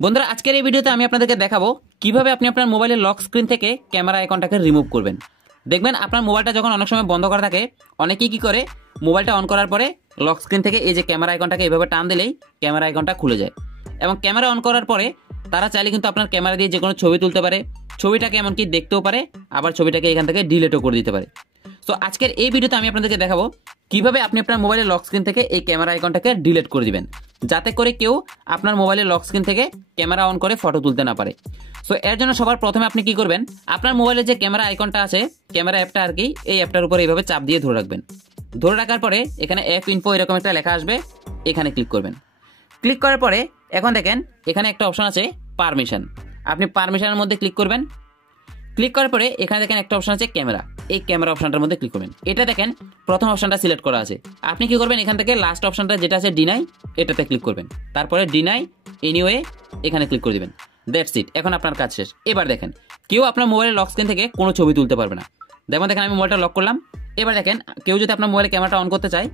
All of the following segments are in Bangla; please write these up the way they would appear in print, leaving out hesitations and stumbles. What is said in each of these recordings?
বন্ধুরা আজকের এই ভিডিওতে আমি আপনাদেরকে দেখাবো কিভাবে আপনি আপনার মোবাইলের লক স্ক্রিন থেকে ক্যামেরা আইকনটাকে রিমুভ করবেন। দেখবেন আপনার মোবাইলটা যখন অনেক সময় বন্ধ করা থাকে, অনেকেই কি করে মোবাইলটা অন করার পরে লক স্ক্রিন থেকে এই যে ক্যামেরা আইকনটাকে এইভাবে টান দিলেই ক্যামেরা আইকনটা খুলে যায়। এবং ক্যামেরা অন করার পরে তারা চাইলে কিন্তু আপনার ক্যামেরা দিয়ে যে কোনো ছবি তুলতে পারে, ছবিটাকে এমনকি দেখতেও পারে, আবার ছবিটাকে এখান থেকে ডিলিটও করে দিতে পারে। সো আজকের এই ভিডিওতে আমি আপনাদেরকে দেখাবো কিভাবে আপনি আপনার মোবাইলের লক স্ক্রিন থেকে এই ক্যামেরা আইকনটাকে ডিলিট করে দিবেন, যাতে করে কেউ আপনার মোবাইলের লক স্ক্রিন থেকে ক্যামেরা অন করে ফটো তুলতে না পারে। সো এর জন্য সবার প্রথমে আপনি কি করবেন, আপনার মোবাইলের যে ক্যামেরা আইকনটা আছে, ক্যামেরা অ্যাপটা আর কি, এই অ্যাপটার উপরে এইভাবে চাপ দিয়ে ধরে রাখবেন। ধরে রাখার পরে এখানে অ্যাপ ইনফো এরকম একটা লেখা আসবে, এখানে ক্লিক করবেন। ক্লিক করার পরে এখন দেখেন এখানে একটা অপশন আছে পারমিশন, আপনি পারমিশনের মধ্যে ক্লিক করবেন। ক্লিক করার পরে এখানে দেখেন একটা অপশন আছে ক্যামেরা, এই ক্যামেরা অপশনটার মধ্যে ক্লিক করবেন। এটা দেখেন প্রথম অপশনটা সিলেক্ট করা আছে, আপনি কি করবেন এখান থেকে লাস্ট অপশনটা যেটা আছে ডিনাই, এটাতে ক্লিক করবেন। তারপরে ডিনাই এনিওয়ে এখানে ক্লিক করে দিবেন। দ্যাটস ইট, এখন আপনার কাজ শেষ। এবার দেখেন কেউ আপনার মোবাইলের লক স্ক্রিন থেকে কোনো ছবি তুলতে পারবে না। দেখেন আমি মোবাইলটা লক করলাম। এবার দেখেন কেউ যদি আপনার মোবাইলে ক্যামেরাটা অন করতে চায়,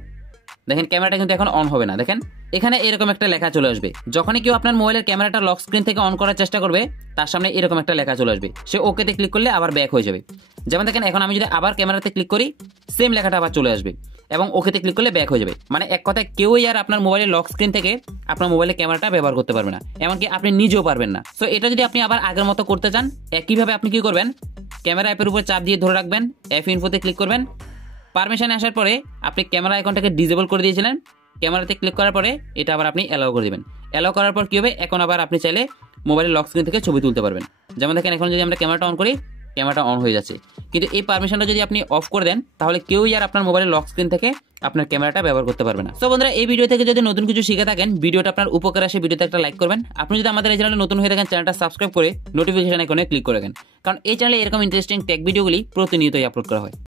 দেখেন ক্যামেরাটা কিন্তু এখন অন হবে না। দেখেন এখানে এরকম একটা লেখা চলে আসবে, যখনই কেউ আপনার মোবাইলের ক্যামেরাটা লক স্ক্রিন থেকে অন করার চেষ্টা করবে তার সামনে এরকম একটা লেখা চলে আসবে, সে ওকেতে ক্লিক করলে আবার ব্যাক হয়ে যাবে। যেমন দেখেন এখন আমি যদি আবার ক্যামেরাতে ক্লিক করি, সেম লেখাটা আবার চলে আসবে এবং ওকেতে ক্লিক করলে ব্যাক হয়ে যাবে। মানে এক কথায় কেউই আর আপনার মোবাইলের লক স্ক্রিন থেকে আপনার মোবাইলের ক্যামেরাটা ব্যবহার করতে পারবে না, এমনকি আপনি নিজেও পারবেন না। সো এটা যদি আপনি আবার আগের মতো করতে চান, একইভাবে আপনি কি করবেন, ক্যামেরা অ্যাপের উপর চাপ দিয়ে ধরে রাখবেন, অ্যাপ ইনফোতে ক্লিক করবেন। পারমিশনে আসার পরে আপনি ক্যামেরা আইকনটাকে ডিসেবল করে দিয়েছিলেন, ক্যামেরাতে ক্লিক করার পরে এটা আবার আপনি অ্যালাউ করে দিবেন। অ্যালাউ করার পর কি হবে, এখন আবার আপনি চাইলে মোবাইলের লক স্ক্রিন থেকে ছবি তুলতে পারবেন। যেমন দেখেন এখন যদি আমরা ক্যামেরাটা অন করি, ক্যামেরাটা অন হয়ে যাচ্ছে। কিন্তু এই পারমিশনটা যদি আপনি অফ করে দেন, তাহলে কেউই আর আপনার মোবাইলের লক স্ক্রিন থেকে আপনার ক্যামেরাটা ব্যবহার করতে পারবে না। তো বন্ধুরা এই ভিডিও থেকে যদি নতুন কিছু শিখে থাকেন, ভিডিওটা আপনার উপকার আসে, ভিডিওতে একটা লাইক করবেন। আপনি যদি আমাদের এই চ্যানেলে নতুন হয়ে থাকেন, চ্যানেলটা সাবস্ক্রাইব করে নোটিফিকেশন আইকনে ক্লিক করে রাখেন, কারণ এই চ্যানেলে এরকম ইন্টারেস্টিং টেক ভিডিওগুলি প্রতিনিয়তই আপলোড করা হয়।